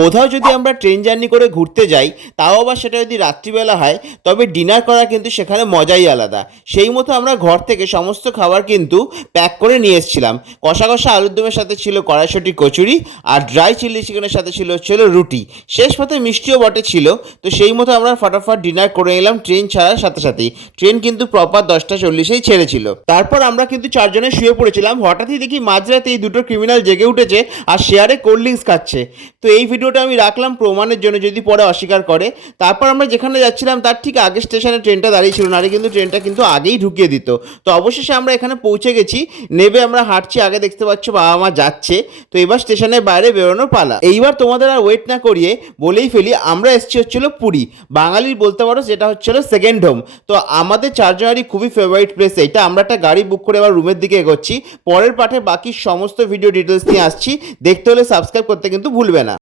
কোথাও যদি আমরা ট্রেন জার্নি করে ঘুরতে যাই, তাও আবার সেটা যদি রাত্রিবেলা হয়, তবে ডিনার করা কিন্তু সেখানে মজাই আলাদা। সেই মতো আমরা ঘর থেকে সমস্ত খাবার কিন্তু প্যাক করে নিয়ে এসেছিলাম। কষা কষা আলুর দমের সাথে ছিল কড়াইশুঁটি কচুরি, আর ড্রাই চিলি চিকেনের সাথে ছিল রুটি। শেষ পাতে মিষ্টিও বটে ছিল। তো সেই মতো আমরা ফটাফট ডিনার করে নিলাম ট্রেন ছাড়ার সাথে সাথেই। ট্রেন কিন্তু প্রপার 10টা 40-এই ছেড়েছিল। তারপর আমরা কিন্তু চারজনে শুয়ে পড়েছিলাম। হঠাৎই দেখি মাঝরাতে এই দুটো ক্রিমিনাল জেগে উঠেছে আর শেয়ারে কোল্ড ড্রিঙ্কস খাচ্ছে। তো এই ভিডিওটা আমি রাখলাম প্রমাণের জন্য, যদি পরে অস্বীকার করে। তারপর আমরা যেখানে যাচ্ছিলাম তার ঠিক আগের স্টেশনে ট্রেনটা দাঁড়িয়ে ছিল, নাহলে কিন্তু ট্রেনটা কিন্তু আগেই ঢুকিয়ে দিত। তো অবশেষে আমরা এখানে পৌঁছে গেছি। নেবে আমরা হাঁটছি, আগে দেখতে পাচ্ছ বাবা মা যাচ্ছে। তো এবার স্টেশনের বাইরে বেরোনোর পালা। এইবার তোমাদের আর ওয়েট না করিয়ে বলেই ফেলি, আমরা এসেছি হচ্ছিল পুরী, বাঙালির বলতে পারো যেটা হচ্ছিল সেকেন্ড হোম। তো আমাদের চারজনেরই খুবই ফেভারিট প্লেস এইটা। আমরা একটা গাড়ি বুক করে এবার রুমের দিকে এগোচ্ছি। পরের পাঠে বাকি সমস্ত ভিডিও ডিটেলস নিয়ে আসছি। দেখতে হলে সাবস্ক্রাইব করতে কিন্তু ভুলবে না।